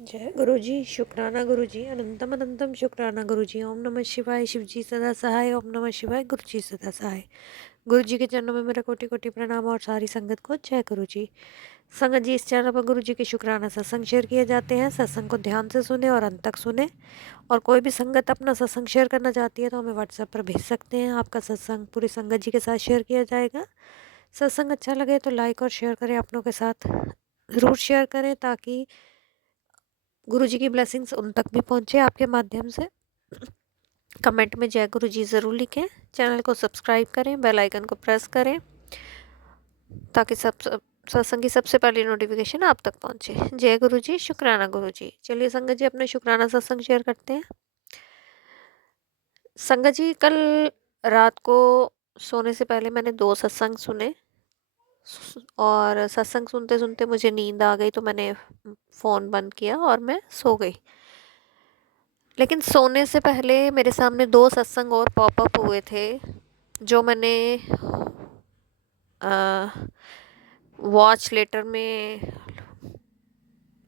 जय गुरु जी, शुक्राना गुरु जी, अनंतम अनंतम शुक्राना गुरु जी। ओम नमः शिवाय, शिव जी सदा सहाय। ओम नमः शिवाय, गुरु जी सदा सहाय। गुरु जी के चरणों में मेरा कोटि कोटि प्रणाम और सारी संगत को जय गुरु जी। संगत जी, इस चैनल पर गुरु जी के शुक्राना सत्संग शेयर किए जाते हैं। सत्संग को ध्यान से सुने और अंत तक सुने। और कोई भी संगत अपना सत्संग शेयर करना चाहती है तो हमें व्हाट्सएप पर भेज सकते हैं। आपका सत्संग पूरी संगत जी के साथ शेयर किया जाएगा। सत्संग अच्छा लगे तो लाइक और शेयर करें, अपनों के साथ ज़रूर शेयर करें ताकि गुरु जी की ब्लेसिंग्स उन तक भी पहुंचे आपके माध्यम से। कमेंट में जय गुरु जी ज़रूर लिखें। चैनल को सब्सक्राइब करें, बेल आइकन को प्रेस करें ताकि सत्संग की सबसे पहली नोटिफिकेशन आप तक पहुंचे। जय गुरु जी, शुक्राना गुरु जी। चलिए संगत जी, अपने शुक्राना सत्संग शेयर करते हैं। संगत जी, कल रात को सोने से पहले मैंने 2 सत्संग सुने और सत्संग सुनते सुनते मुझे नींद आ गई तो मैंने फ़ोन बंद किया और मैं सो गई। लेकिन सोने से पहले मेरे सामने 2 सत्संग और पॉपअप हुए थे जो मैंने वॉच लेटर में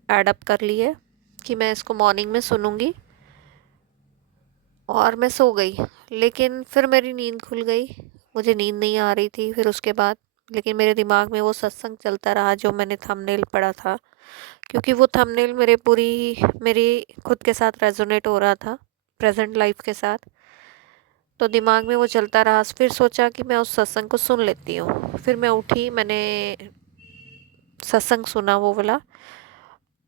ऐड अप कर ली है कि मैं इसको मॉर्निंग में सुनूंगी। और मैं सो गई, लेकिन फिर मेरी नींद खुल गई। मुझे नींद नहीं आ रही थी फिर उसके बाद, लेकिन मेरे दिमाग में वो सत्संग चलता रहा जो मैंने थंबनेल पढ़ा था, क्योंकि वो थंबनेल मेरी खुद के साथ रेजोनेट हो रहा था, प्रेजेंट लाइफ के साथ। तो दिमाग में वो चलता रहा। फिर सोचा कि मैं उस सत्संग को सुन लेती हूँ। फिर मैं उठी, मैंने सत्संग सुना वो वाला।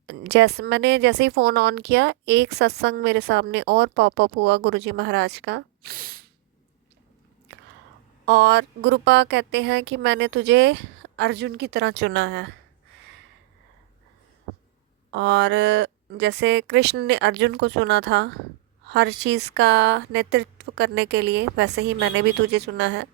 जैसे ही फ़ोन ऑन किया, एक सत्संग मेरे सामने और पॉपअप हुआ गुरुजी महाराज का। और गुरुपा कहते हैं कि मैंने तुझे अर्जुन की तरह चुना है। और जैसे कृष्ण ने अर्जुन को चुना था हर चीज़ का नेतृत्व करने के लिए, वैसे ही मैंने भी तुझे चुना है।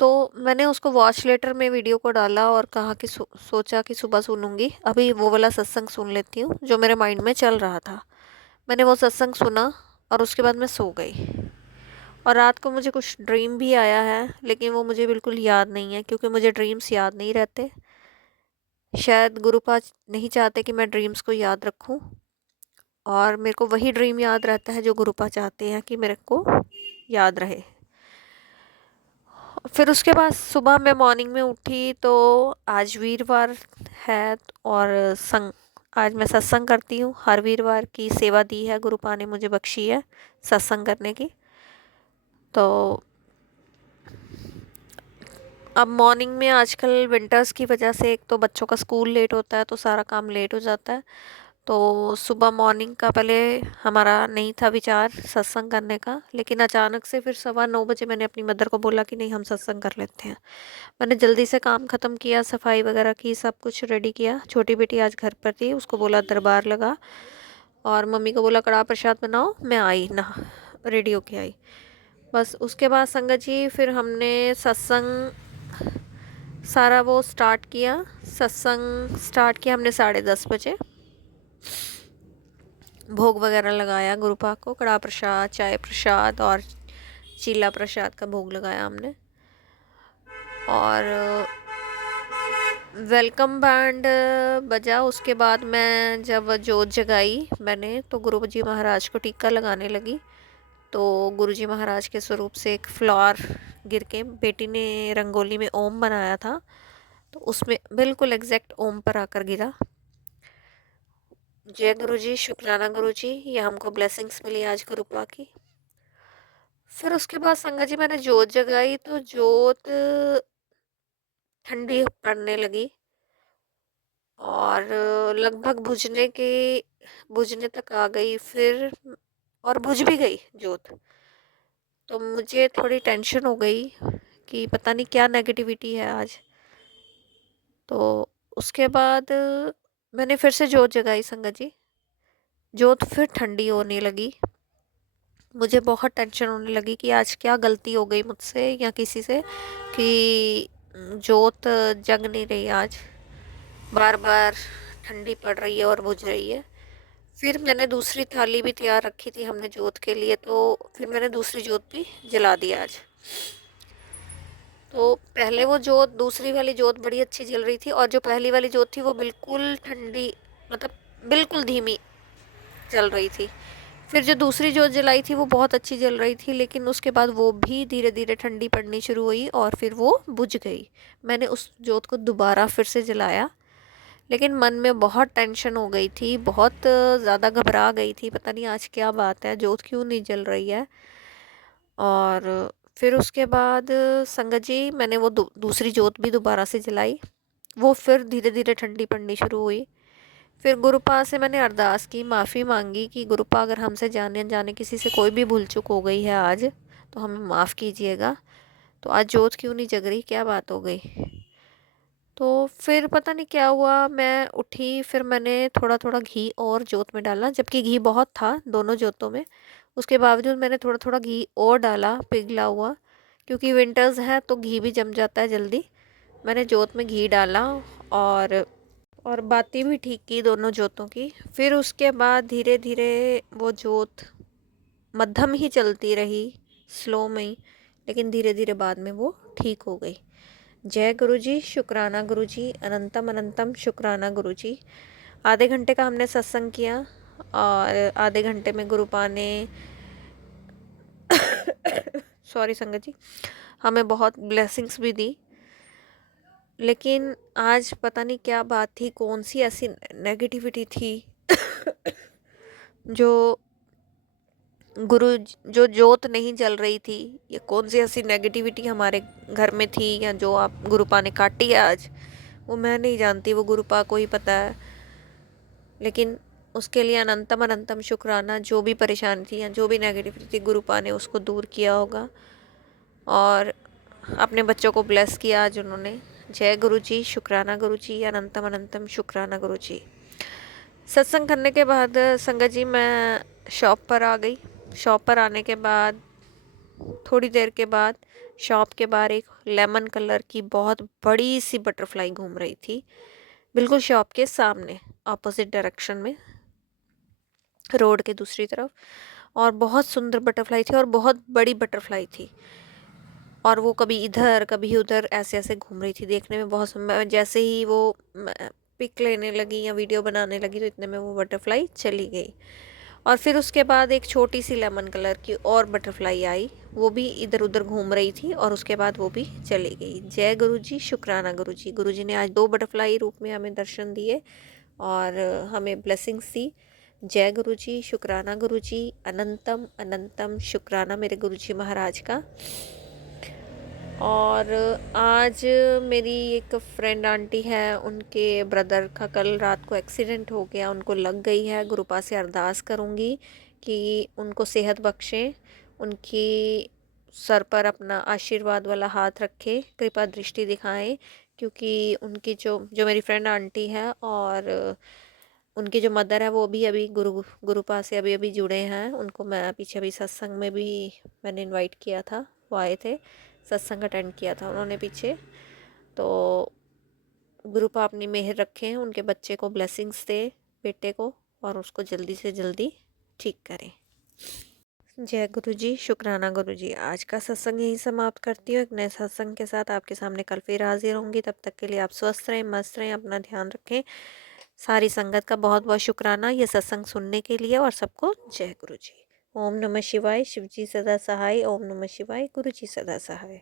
तो मैंने उसको वॉच लेटर में वीडियो को डाला और कहा कि सोचा कि सुबह सुनूंगी। अभी वो वाला सत्संग सुन लेती हूँ जो मेरे माइंड में चल रहा था। मैंने वो सत्संग सुना और उसके बाद मैं सो गई। और रात को मुझे कुछ ड्रीम भी आया है, लेकिन वो मुझे बिल्कुल याद नहीं है, क्योंकि मुझे ड्रीम्स याद नहीं रहते। शायद गुरुपा नहीं चाहते कि मैं ड्रीम्स को याद रखूं, और मेरे को वही ड्रीम याद रहता है जो गुरुपा चाहते हैं कि मेरे को याद रहे। फिर उसके बाद सुबह मैं मॉर्निंग में उठी तो आज वीरवार है और आज मैं सत्संग करती हूँ। हर वीरवार की सेवा दी है गुरुपा ने, मुझे बख्शी है सत्संग करने की। तो अब मॉर्निंग में आजकल विंटर्स की वजह से एक तो बच्चों का स्कूल लेट होता है तो सारा काम लेट हो जाता है। तो सुबह मॉर्निंग का पहले हमारा नहीं था विचार सत्संग करने का, लेकिन अचानक से फिर 9:15 बजे मैंने अपनी मदर को बोला कि नहीं, हम सत्संग कर लेते हैं। मैंने जल्दी से काम ख़त्म किया, सफाई वगैरह की, सब कुछ रेडी किया। छोटी बेटी आज घर पर थी, उसको बोला दरबार लगा, और मम्मी को बोला कड़ाह प्रसाद बनाओ। मैं आई ना, रेडी होके आई। बस उसके बाद संगत जी फिर हमने सत्संग सारा वो स्टार्ट किया। सत्संग स्टार्ट किया हमने 10:30 बजे। भोग वगैरह लगाया गुरुपा को, कड़ा प्रसाद, चाय प्रसाद और चीला प्रसाद का भोग लगाया हमने। और वेलकम बैंड बजा। उसके बाद मैं जब जोत जगाई मैंने, तो गुरुजी महाराज को टीका लगाने लगी। तो गुरुजी महाराज के स्वरूप से एक फ्लावर गिर के, बेटी ने रंगोली में ओम बनाया था, तो उसमें बिल्कुल एग्जैक्ट ओम पर आकर गिरा। जय गुरु जी, शुक्राना गुरु जी, ये हमको ब्लेसिंग्स मिली आज गुरुपा की। फिर उसके बाद संगत जी मैंने जोत जगाई तो जोत ठंडी पड़ने लगी और लगभग बुझने तक आ गई फिर, और बुझ भी गई जोत। तो मुझे थोड़ी टेंशन हो गई कि पता नहीं क्या नेगेटिविटी है आज। तो उसके बाद मैंने फिर से जोत जगाई संगत जी। जोत फिर ठंडी होने लगी। मुझे बहुत टेंशन होने लगी कि आज क्या गलती हो गई मुझसे या किसी से कि जोत जग नहीं रही आज, बार बार ठंडी पड़ रही है और बुझ रही है। फिर मैंने दूसरी थाली भी तैयार रखी थी हमने जोत के लिए, तो फिर मैंने दूसरी जोत भी जला दी आज। तो पहले वो जोत, दूसरी वाली जोत बड़ी अच्छी जल रही थी, और जो पहली वाली जोत थी वो बिल्कुल ठंडी मतलब बिल्कुल धीमी चल रही थी। फिर जो दूसरी जोत जलाई थी वो बहुत अच्छी जल रही थी, लेकिन उसके बाद वो भी धीरे धीरे ठंडी पड़नी शुरू हुई और फिर वो बुझ गई। मैंने उस जोत को दोबारा फिर से जलाया, लेकिन मन में बहुत टेंशन हो गई थी, बहुत ज़्यादा घबरा गई थी, पता नहीं आज क्या बात है, जोत क्यों नहीं जल रही है। और फिर उसके बाद संगत जी मैंने वो दूसरी जोत भी दोबारा से जलाई, वो फिर धीरे धीरे ठंडी पड़नी शुरू हुई। फिर गुरुपा से मैंने अरदास की, माफ़ी मांगी कि गुरुपा अगर हमसे जाने अनजाने किसी से कोई भी भूल चूक हो गई है आज, तो हमें माफ़ कीजिएगा। तो आज जोत क्यों नहीं जग रही, क्या बात हो गई। तो फिर पता नहीं क्या हुआ, मैं उठी, फिर मैंने थोड़ा थोड़ा घी और जोत में डाला, जबकि घी बहुत था दोनों जोतों में, उसके बावजूद मैंने थोड़ा थोड़ा घी और डाला पिघला हुआ, क्योंकि विंटर्स है तो घी भी जम जाता है जल्दी। मैंने जोत में घी डाला और बाती भी ठीक की दोनों जोतों की। फिर उसके बाद धीरे धीरे वो जोत मध्यम ही चलती रही, स्लो में ही, लेकिन धीरे धीरे बाद में वो ठीक हो गई। जय गुरु जी, शुक्राना गुरु जी, अनंतम अनंतम शुक्राना गुरु जी। आधे घंटे का हमने सत्संग किया और आधे घंटे में गुरुपा ने सॉरी संगत जी, हमें बहुत ब्लेसिंग्स भी दी। लेकिन आज पता नहीं क्या बात थी, कौन सी ऐसी नेगेटिविटी थी जो जो जोत नहीं जल रही थी, ये कौन सी ऐसी नेगेटिविटी हमारे घर में थी, या जो आप गुरुपा ने काटी है आज, वो मैं नहीं जानती, वो गुरुपा को ही पता है। लेकिन उसके लिए अनंतम अनंतम शुक्राना, जो भी परेशानी थी या जो भी नेगेटिविटी थी, गुरुपा ने उसको दूर किया होगा और अपने बच्चों को ब्लेस किया आज उन्होंने। जय गुरु जी, शुक्राना गुरु जी, अनंतम अनंतम शुक्राना गुरु जी। सत्संग करने के बाद संगत जी मैं शॉप पर आ गई। शॉप पर आने के बाद थोड़ी देर के बाद शॉप के बाहर एक लेमन कलर की बहुत बड़ी सी बटरफ्लाई घूम रही थी, बिल्कुल शॉप के सामने, ऑपोजिट डायरेक्शन में, रोड के दूसरी तरफ। और बहुत सुंदर बटरफ्लाई थी और बहुत बड़ी बटरफ्लाई थी, और वो कभी इधर कभी उधर ऐसे ऐसे घूम रही थी, देखने में बहुत सुंदर। जैसे ही वो पिक लेने लगी या वीडियो बनाने लगी तो इतने में वो बटरफ्लाई चली गई। और फिर उसके बाद एक छोटी सी लेमन कलर की और बटरफ्लाई आई, वो भी इधर उधर घूम रही थी और उसके बाद वो भी चली गई। जय गुरु जी, शुक्राना गुरु जी। गुरु जी ने आज 2 बटरफ्लाई रूप में हमें दर्शन दिए और हमें ब्लेसिंग्स दी। जय गुरु जी, शुक्राना गुरु जी, अनंतम अनंतम शुक्राना मेरे गुरु जी महाराज का। और आज मेरी एक फ्रेंड आंटी है, उनके ब्रदर का कल रात को एक्सीडेंट हो गया, उनको लग गई है। गुरुपा से अरदास करूँगी कि उनको सेहत बख्शें, उनकी सर पर अपना आशीर्वाद वाला हाथ रखे, कृपा दृष्टि दिखाएं, क्योंकि उनकी जो मेरी फ्रेंड आंटी है और उनकी जो मदर है वो भी अभी गुरुपा से अभी अभी जुड़े हैं। उनको मैं पीछे अभी सत्संग में भी मैंने इनवाइट किया था, वो आए थे, सत्संग अटेंड किया था उन्होंने पीछे। तो गुरुपा अपनी मेहर रखें, उनके बच्चे को ब्लेसिंग्स दे, बेटे को, और उसको जल्दी से जल्दी ठीक करें। जय गुरु जी, शुक्राना गुरु जी। आज का सत्संग यहीं समाप्त करती हूँ। एक नए सत्संग के साथ आपके सामने कल फिर हाजिर होंगी। तब तक के लिए आप स्वस्थ रहें, मस्त रहें, अपना ध्यान रखें। सारी संगत का बहुत बहुत शुक्राना ये सत्संग सुनने के लिए, और सबको जय गुरु जी। ओम नमः शिवाय। शिव जी सदा सहाय। ओम नमः शिवाय। गुरु जी सदा सहाय।